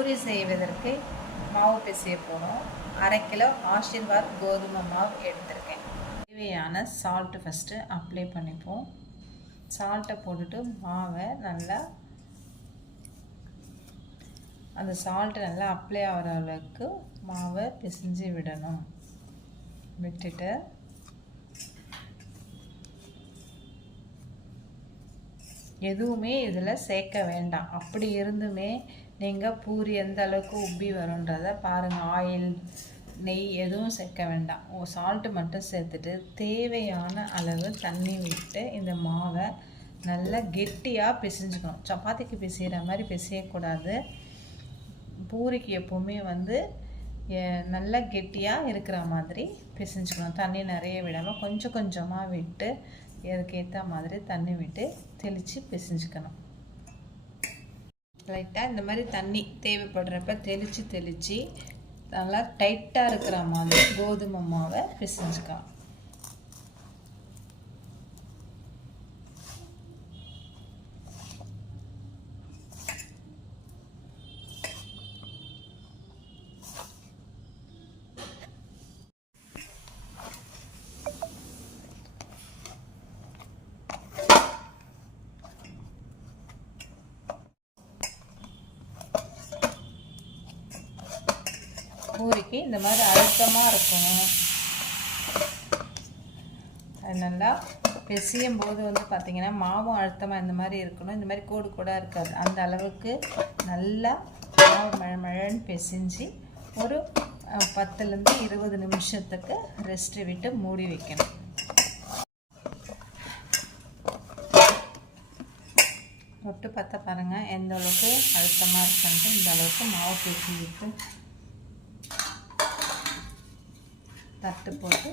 பூரி செய்வதற்கு மாவு பிசைய போகிறோம். 1/2 கிலோ ஆஷிர்வாத் கோதுமை மாவு எடுத்திருக்கேன். தேவையான சால்ட்டு ஃபஸ்ட்டு அப்ளை பண்ணிப்போம். சால்ட்டை போட்டுட்டு மாவை நல்லா அந்த சால்ட்டு நல்லா அப்ளை ஆகிற அளவுக்கு மாவை பிசைஞ்சு விடணும். விட்டுட்டு எதுவுமே இதில் சேர்க்க வேண்டாம். அப்படி இருந்துமே நீங்கள் பூரி எந்த அளவுக்கு உப்பி வரும்ன்றதை பாருங்கள். ஆயில், நெய் எதுவும் சேர்க்க வேண்டாம். சால்ட்டு மட்டும் சேர்த்துட்டு தேவையான அளவு தண்ணி விட்டு இந்த மாவை நல்லா கெட்டியாக பிசைஞ்சுக்கணும். சப்பாத்திக்கு பிசைகிற மாதிரி பிசையக்கூடாது. பூரிக்கு எப்போவுமே நல்லா கெட்டியாக இருக்கிற மாதிரி பிசைஞ்சுக்கணும். தண்ணி நிறைய விடாமல் கொஞ்சம் கொஞ்சமாக விட்டு அதுக்கேற்ற மாதிரி தண்ணி விட்டு தெளித்து பிசைஞ்சுக்கணும். லைட்டாக இந்த மாதிரி தண்ணி தேவைப்படுறப்ப தெளித்து நல்லா டைட்டாக இருக்கிற மாதிரி கோதுமை மாவை பிசைஞ்சுக்கலாம். பூரிக்கு இந்த மாதிரி அழுத்தமாக இருக்கணும். அது நல்லா பிசையும் போது பார்த்திங்கன்னா மாவும் அழுத்தமாக இந்த மாதிரி இருக்கணும். இந்த மாதிரி கோடு கோடாக இருக்காது. அந்த அளவுக்கு நல்லா மாவு மழன்னு பிசைஞ்சு ஒரு 10லேருந்து 20 நிமிஷத்துக்கு ரெஸ்ட்டு விட்டு மூடி வைக்கணும். தொட்டு பார்த்தா பாருங்கள் எந்த அளவுக்கு அழுத்தமாக இருக்குன்ட்டு. இந்த அளவுக்கு மாவு பிசைஞ்சிட்டு தட்டு போட்டு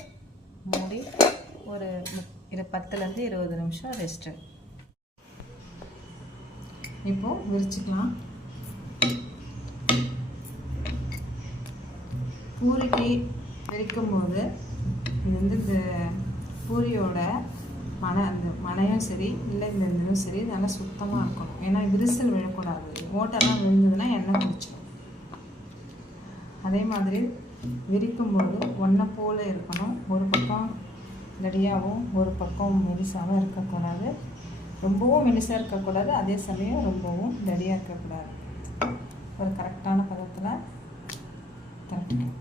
மூடி ஒரு 10லேருந்து 20 நிமிஷம் ரெஸ்ட்டு. இப்போது விரிச்சிக்கலாம். பூரிக்கு விரிக்கும் போது இது இந்த பூரியோட அந்த மனையும் சரி இல்லை இந்த இதுவும் சரி நல்லா சுத்தமாக இருக்கணும். ஏன்னா விரிசல் விழக்கூடாது. ஓட்டெல்லாம் விழுந்ததுன்னா எண்ணெய் குடிச்சிடும். அதே மாதிரி விரிக்கும்போது ஒன்றை போல் இருக்கணும். ஒரு பக்கம் கடியாகவும் ஒரு பக்கம் மெலிசாகவும் இருக்கக்கூடாது. ரொம்பவும் மெலிசாக இருக்கக்கூடாது. அதே சமயம் ரொம்பவும் தடியாக இருக்கக்கூடாது. ஒரு கரெக்டான பதத்தில் தட்டுக்கணும்.